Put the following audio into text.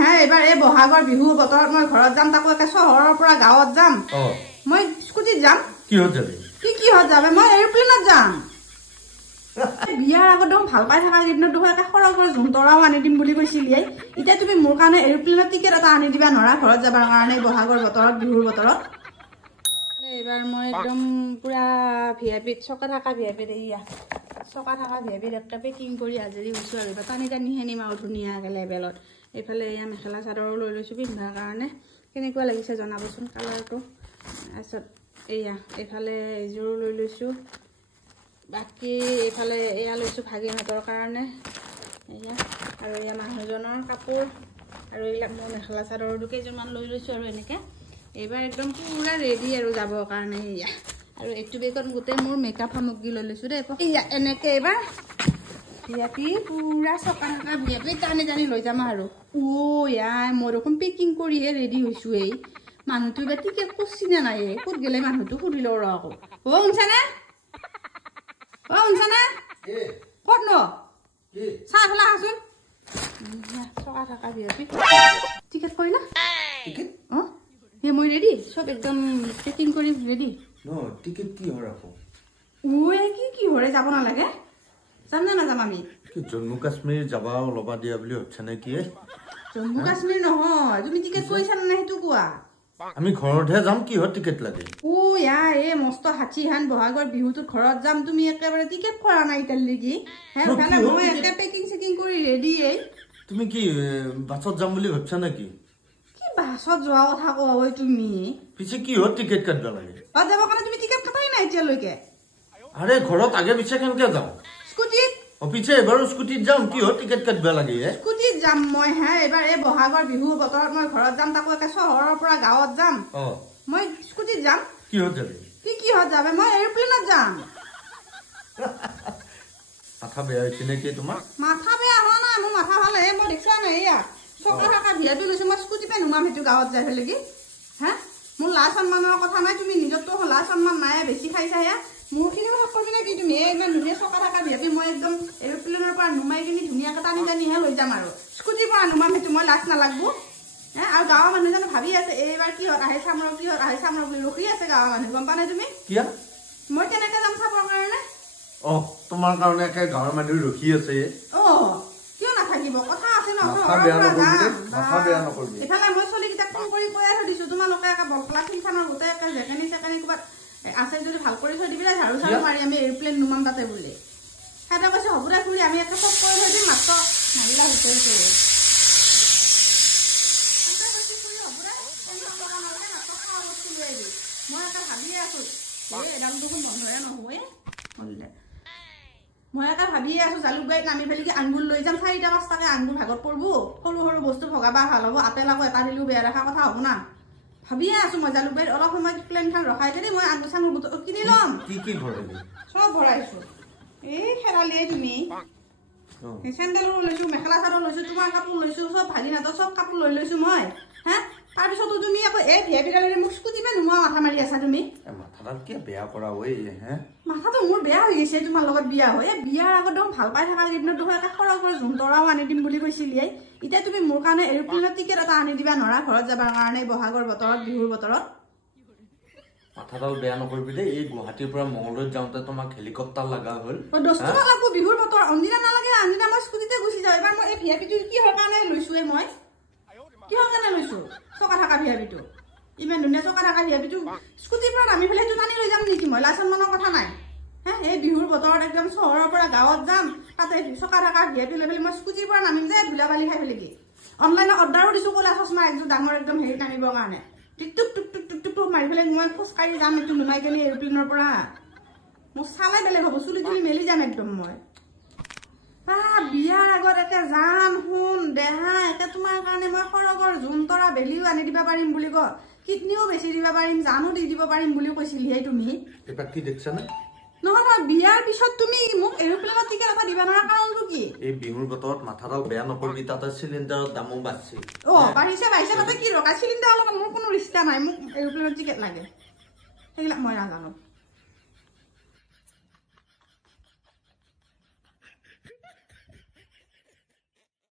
হে এবাৰ এই বহাগৰ বিহুৰ বতৰত মই ঘৰত যাম তাকো একে চহৰৰ পৰা গাঁৱত যাম মই স্কুটিত যাম কিহত যাবি কিহত যাবে মই এৰোপ্লেনত যাম বিয়াৰ আগত দেখোন ভাল পাই থকা কেইদিনত দেখোন একে সৰগৰ জোনতৰাও আনি দিম বুলি কৈছিলি এতিয়া তুমি মোৰ কাৰণে এৰোপ্লেনৰ টিকেট এটা আনি দিবা নৰা ঘৰত যাবৰ কাৰণে বহাগৰ বতৰত বিহুৰ বতৰত এইবাৰ মই একদম পুৰা ভিআইপিত চকা থকা ভিআইপিত এয়া চকা থকা ভিআইপিত একটা পেকিং কৰি আজৰি হৈছো আৰু টানি টানি হেনিম আৰু ধুনীয়াকৈ লেবেলত এইফালে এয়া মেখেলা চাদৰো লৈ লৈছোঁ পিন্ধাৰ কাৰণে কেনেকুৱা লাগিছে জনাবচোন কালাৰটো তাৰপিছত এয়া এইফালে এযোৰো লৈ লৈছোঁ বাকি এইফালে এয়া লৈছোঁ ভাগিনহঁতৰ কাৰণে এয়া আৰু এয়া মানুহজনৰ কাপোৰ আৰু এইবিলাক মোৰ মেখেলা চাদৰ কেইযোৰমান লৈ লৈছোঁ আৰু এনেকৈ এইবাৰ একদম পুৰা ৰেডি আৰু যাবৰ কাৰণে এয়া আৰু এইটো বেগত গোটেই মোৰ মেকআপ সামগ্ৰী লৈ লৈছোঁ দেই এয়া এনেকৈ এইবাৰ ভিআইপি পুৰা চকা থকা ভিআইপি টানি টানি লৈ যাম আৰু ইয়াই মই দেখোন পেকিং কৰিহে ৰেডি হৈছোঁ এই মানুহটো এইবাৰ টিকেট কৰছি নে নাই ক'ত গ'লে মানুহটো সুধি লওঁ ৰ আকৌ শুনছানে শুনছানে ক'ত ন চাহ ফেলা আছোন চকা থকা ভিআইপি টিকেট কৰিলা অঁ এই মই ৰেডি চব একদম পেকিং কৰি ৰেডি টিকেট কি হয় আকৌ কি হৰে যাব নালাগে যাম নে নাযাম আমি জম্মু কাশ্মীৰ যাবা ল'বা দিয়া বুলি ভাবছা নে কি জম্মু কাশ্মীৰ নহয় তুমি টিকেট কৰিছা নে নাই সেইটো কোৱা আমি ঘৰতহে যাম কিহত টিকেট লাগে এই মস্ত হাঁচি হান বহাগৰ বিহুটোত ঘৰত যাম তুমি একেবাৰে টিকেট কৰা নাই এতিয়ালৈকে মই একে পেকিং চেকিং কৰি ৰেডি তুমি কি বাছত যাম বুলি ভাবছা নেকি বাছত যোৱা কথা কোৱা তুমি পিছে কিহত টিকেট কাটবা লাগে যাবৰ কাৰণে তুমি টিকেট কাটাই নাই এতিয়ালৈকে আৰে ঘৰত আগে পিছে কেনেকে যাওঁ স্কুটিত পিছে এবাৰো স্কুটিত যাম কিহত টিকেট কাটবা লাগে স্কুটিত যাম মই এবাৰ এই বহাগৰ বিহুৰ বতৰত মই ঘৰত যাম তাকো একে চহৰৰ পৰা গাঁৱত যাম মই স্কুটিত যাম কিহত যাবি কিহত যাবে মই এৰোপ্লেনত যাম মাথা বেয়া হৈছে নেকি তোমাৰ মাথা বেয়া হোৱা নাই মোৰ মাথা ভালে মই দেখছা নাই এয়া চকা থকা ভিআইপি লৈছো মই স্কুটি পে নুমাম সেইটো গাঁৱত যাই ফেলে কি মোৰ লাজ সন্মানৰ কথা নাই তুমি নিজৰতো লাজ সন্মান নাই বেছি খাইছা মোৰখিনি কথা কৈছো নে কি তুমি ইমান ধুনীয়া চকা থকা ভিআইপি মই একদম এৰোপ্লেনৰ পৰা নুমাই কিনি ধুনীয়াকৈ টানি টানিহে লৈ যাম আৰু স্কুটিৰ পৰা নুমাম সেইটো মই লাজ নালাগব আৰু গাঁৱৰ মানুহজনে ভাবি আছে এইবাৰ কিহত আহে চামৰ বুলি ৰখি আছে গাঁৱৰ মানুহ গম পা নাই তুমি মই কেনেকৈ যাম চাবৰ কাৰণে তোমাৰ কাৰণে একে গাঁৱৰ মানুহ ৰখি আছে কিয় নাথাকিব কথা আছে ন এইফালে মই চলিকেইটাক ফোন কৰি কৈ থৈ দিছো তোমালোকে একে বলকলা ফিল্ডখনৰ গোটেই একে জেকেনি চেকেনি ক'ৰবাত আছে যদি ভাল কৰি থৈ দিবি ঝাৰু চাৰু মাৰি আমি এৰোপ্লেন নুমাম তাতে বুলি সিহঁতে কৈছে হ'ব দে খুৰী আমি একে চব কৰি থৈ দিম মাত্ৰ মাৰিলা হৈছে মই একে ভাবিয়ে আছো এডাল দেখোন বন্ধয়ে নহয় মই এটা ভাবিয়ে আছো জালুকবাৰীত নামি পেলি কি আঙুৰ লৈ যাম 4-5টাকে আঙুৰ ভাগত পৰিব সৰু সৰু বস্তু ভগাবা ভাল হ'ব আপেল আকৌ এটা দিলেও বেয়া দেখা কথা হ'ব না ভাবিয়ে আছো মই জালুকবাৰীত অলপ সময় প্লেনখন ৰখাই পেলি মই আঙুৰ চাঙুৰ কিনি ল'ম চব ভৰাইছো এই খেলালিয়ে তুমি চেণ্ডেলো লৈছো মেখেলা চাদৰ লৈছো তোমাৰ কাপোৰ লৈছো চব ভাগিনহঁতৰ চব কাপোৰ লৈ লৈছো মই তাৰপিছতো তুমি আকৌ এই ভিআইপিডালেৰে মোক স্কুটি পে নোমোৱা মাথা মাৰি আছা তুমি মাথাটো মোৰ বেয়া হৈ গৈছে তোমাৰ লগত বিয়া হৈ বিয়াৰ আগত দেখোন ভাল পাই থকা কেইদিনত দেখোন একে সৰগৰ জোনতৰাও আনি দিম বুলি কৈছিলি এতিয়া তুমি মোৰ কাৰণে এৰোপ্লেনৰ টিকেট এটা আনি দিবা নৰা ঘৰত যাবৰ কাৰণে বহাগৰ বতৰত বিহুৰ বতৰত মাথাডাল বেয়া নকৰিবি দেই এই গুৱাহাটীৰ পৰা মংগলদৈত যাওঁতে তোমাক হেলিকপ্টাৰ লগা হ'ল 10 টকা লাগব বিহুৰ বতৰ অন্দিনা নালাগে আন্দিনা মই স্কুটিতে গুচি যাওঁ এবাৰ মই এই ভিআইপিটো কিহৰ কাৰণে লৈছো মই কিহৰ কাৰণে লৈছো চকা থকা ভিআইপিটো ইমান ধুনীয়া চকা থকা ভিআইপিটো স্কুটিৰ পৰা নামি পেলাই টানি লৈ যাম নেকি মই লাজ সন্মানৰ কথা নাই এই বিহুৰ বতৰত একদম চহৰৰ পৰা গাঁৱত যাম তাতে চকা থকা ভিআইপি লৈ পেলাই মই স্কুটিৰ পৰা নামিম যে ধূলা বালি খাই পেলাই কি অনলাইনত অৰ্ডাৰো দিছো ক'লা চশমা একযোৰ ডাঙৰ একদম হেৰি নামিবৰ কাৰণে টিকটুক টুক টুক টুক টুক মাৰি পেলাই মই খোজকাঢ়ি যাম এইটো নুমাই কেনে এৰোপ্লেনৰ পৰা মোৰ চালে বেলেগ হ'ব চুলি তুলি মেলি যাম একদম মই বিয়াৰ আগত একে জান শুন দেহা একে তোমাৰ কাৰণে মই সৰগৰ জোনতৰা বেলিও আনি দিব পাৰিম বুলি ক কিডনিও বেছি দিব পাৰিম জানো দি দিব পাৰিম বুলি কৈছিলি তুমি কি দেখিছানে নহয় বিয়াৰ পিছত তুমি মোক এৰোপ্লেনৰ টিকেট এটা দিবা নোৱাৰা কাৰণটো কি এই বিহুৰ বতৰত মাথাডাল বেয়া নকৰিবি তাতে চিলিণ্ডাৰৰ দামো বাঢ়িছে বাঢ়িছে তাতে কি ৰখা চিলিণ্ডাৰৰ লগত মোৰ কোনো ৰিস্তা নাই মোক এৰোপ্লেনৰ টিকেট লাগে সেইবিলাক মই নাজানো